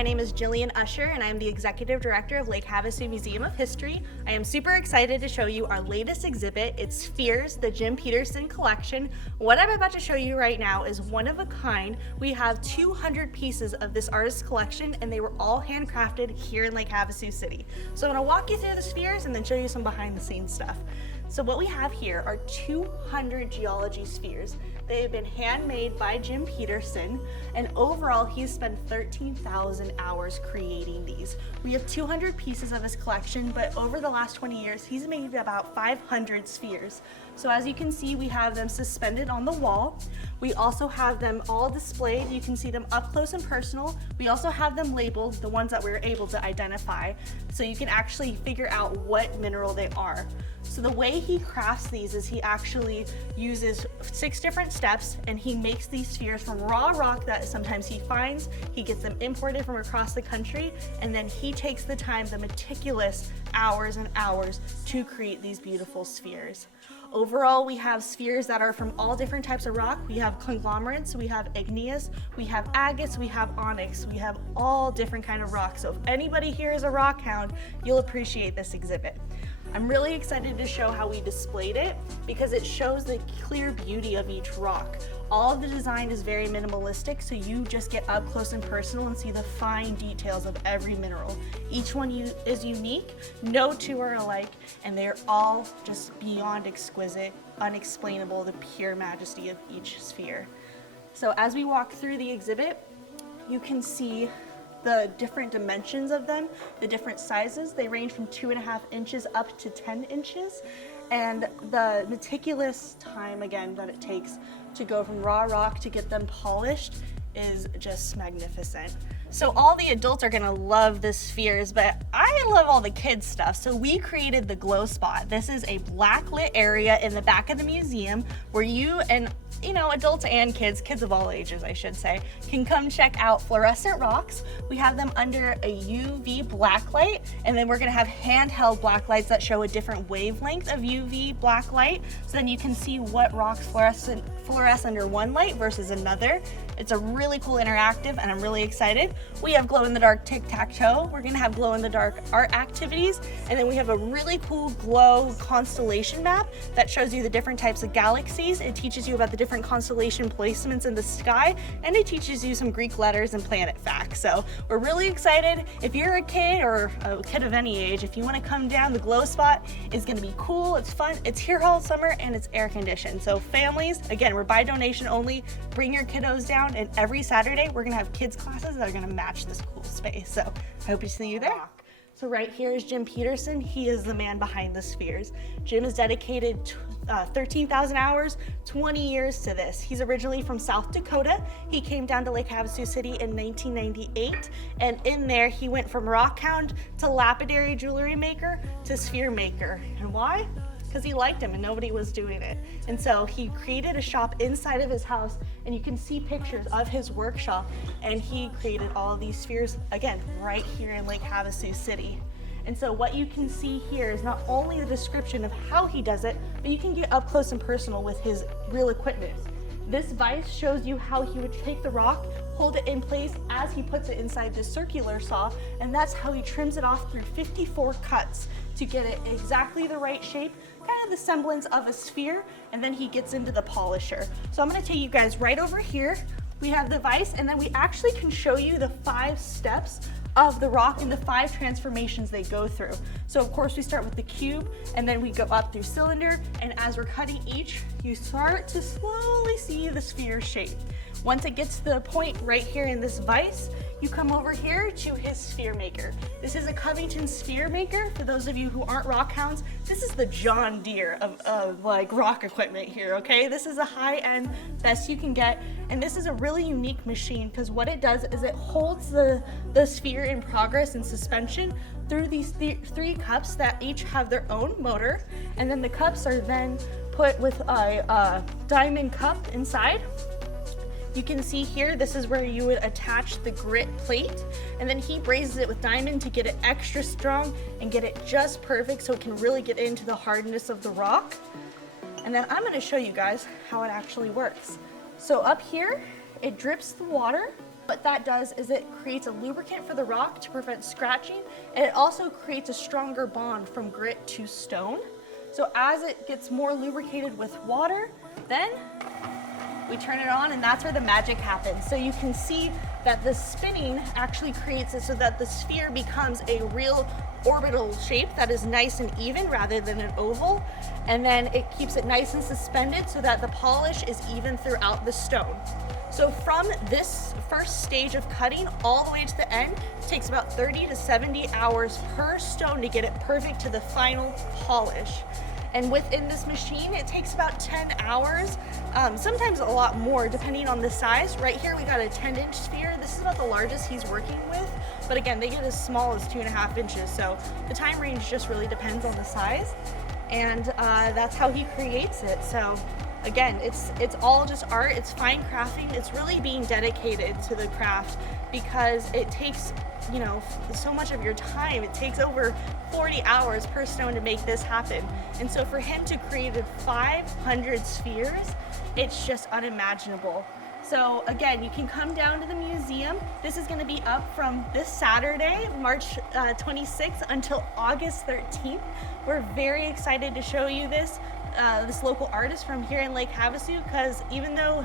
my name is Jillian Usher and I'm the Executive Director of Lake Havasu Museum of History. I am super excited to show you our latest exhibit. It's Spheres, the Jim Peterson collection. What I'm about to show you right now is one of a kind. We have 200 pieces of this artist's collection and they were all handcrafted here in Lake Havasu City. So I'm gonna walk you through the spheres and then show you some behind the scenes stuff. So what we have here are 200 geology spheres. They have been handmade by Jim Peterson, and overall he's spent 13,000 hours creating these. We have 200 pieces of his collection, but over the last 20 years, he's made about 500 spheres. So as you can see, we have them suspended on the wall. We also have them all displayed. You can see them up close and personal. We also have them labeled, the ones that we're able to identify, so you can actually figure out what mineral they are. So the way he crafts these is he actually uses 6 different steps, and he makes these spheres from raw rock that sometimes he finds. He gets them imported from across the country, and then he takes the time, the meticulous hours and hours to create these beautiful spheres. Overall, we have spheres that are from all different types of rock. We have conglomerates, we have igneous, we have agates, we have onyx, we have all different kind of rocks. So if anybody here is a rock hound, you'll appreciate this exhibit. I'm really excited to show how we displayed it because it shows the clear beauty of each rock. All of the design is very minimalistic, so you just get up close and personal and see the fine details of every mineral. Each one is unique, no two are alike, and they're all just beyond exquisite, unexplainable, the pure majesty of each sphere. So as we walk through the exhibit, you can see the different dimensions of them, the different sizes. They range from 2.5 inches up to 10 inches. And the meticulous time, again, that it takes to go from raw rock to get them polished is just magnificent. So all the adults are gonna love the spheres, but I love all the kids stuff. So we created the glow spot. This is a black lit area in the back of the museum where you and adults and kids of all ages, I should say, can come check out fluorescent rocks. We have them under a UV black light, and then we're gonna have handheld black lights that show a different wavelength of UV black light, so then you can see what rocks fluoresce under one light versus another. It's a really cool interactive, and I'm really excited. We have glow-in-the-dark tic-tac-toe. We're gonna have glow-in-the-dark art activities, and then we have a really cool glow constellation map that shows you the different types of galaxies. It teaches you about the different constellation placements in the sky, and it teaches you some Greek letters and planet facts. So we're really excited. If you're a kid or a kid of any age, if you wanna come down, the glow spot is gonna be cool, it's fun, it's here all summer, and it's air conditioned. So families, again, we're by donation only. Bring your kiddos down, and every Saturday we're gonna have kids classes that are gonna match this cool space. So I hope to see you there. So right here is Jim Peterson. He is the man behind the spheres. Jim has dedicated 13,000 hours, 20 years to this. He's originally from South Dakota. He came down to Lake Havasu City in 1998, and in there he went from rock hound to lapidary jewelry maker to sphere maker. And why? Because he liked him and nobody was doing it. And so he created a shop inside of his house, and you can see pictures of his workshop, and he created all of these spheres, again, right here in Lake Havasu City. And so what you can see here is not only the description of how he does it, but you can get up close and personal with his real equipment. This vise shows you how he would take the rock, hold it in place as he puts it inside this circular saw, and that's how he trims it off through 54 cuts to get it exactly the right shape, kind of the semblance of a sphere, and then he gets into the polisher. So I'm gonna take you guys right over here. We have the vise, and then we actually can show you the 5 steps of the rock and the 5 transformations they go through. So of course we start with the cube, and then we go up through cylinder, and as we're cutting each, you start to slowly see the sphere shape. Once it gets to the point right here in this vise, you come over here to his sphere maker. This is a Covington sphere maker. For those of you who aren't rock hounds, this is the John Deere of like rock equipment here, okay? This is a high-end, best you can get, and this is a really unique machine because what it does is it holds the sphere in progress and suspension through these 3 cups that each have their own motor, and then the cups are then put with a diamond cup inside. You can see here, this is where you would attach the grit plate, and then he braises it with diamond to get it extra strong and get it just perfect so it can really get into the hardness of the rock. And then I'm gonna show you guys how it actually works. So up here, it drips the water what that does is it creates a lubricant for the rock to prevent scratching, and it also creates a stronger bond from grit to stone. So as it gets more lubricated with water, then we turn it on, and that's where the magic happens. So you can see that the spinning actually creates it so that the sphere becomes a real orbital shape that is nice and even rather than an oval. And then it keeps it nice and suspended so that the polish is even throughout the stone. So from this first stage of cutting all the way to the end, it takes about 30 to 70 hours per stone to get it perfect to the final polish. And within this machine, it takes about 10 hours, sometimes a lot more depending on the size. Right here, we got a 10-inch sphere. This is about the largest he's working with. But again, they get as small as 2.5 inches. So the time range just really depends on the size. And that's how he creates it. So again, it's all just art. It's fine crafting. It's really being dedicated to the craft because it takes, you know, so much of your time. It takes over 40 hours per stone to make this happen. And so for him to create 500 spheres, it's just unimaginable. So again, you can come down to the museum. This is going to be up from this Saturday, March 26th until August 13th. We're very excited to show you this local artist from here in Lake Havasu, because even though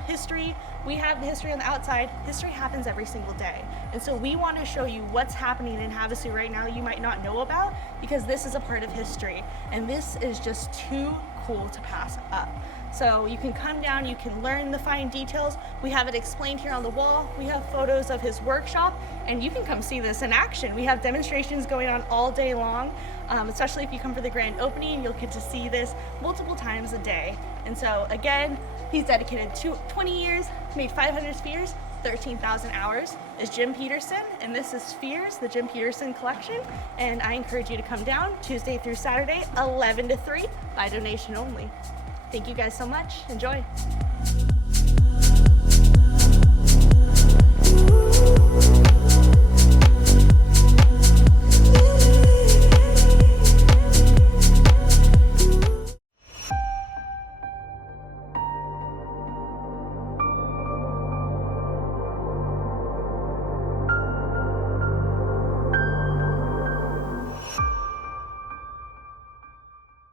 we have the history on the outside, history happens every single day. And so we want to show you what's happening in Havasu right now you might not know about, because this is a part of history. And this is just too cool to pass up. So you can come down, you can learn the fine details. We have it explained here on the wall. We have photos of his workshop, and you can come see this in action. We have demonstrations going on all day long, especially if you come for the grand opening. You'll get to see this multiple times a day. And so again, he's dedicated to 20 years, made 500 spheres, 13,000 hours. Is Jim Peterson, and this is Spheres, the Jim Peterson collection. And I encourage you to come down Tuesday through Saturday, 11 to 3, by donation only. Thank you guys so much. Enjoy.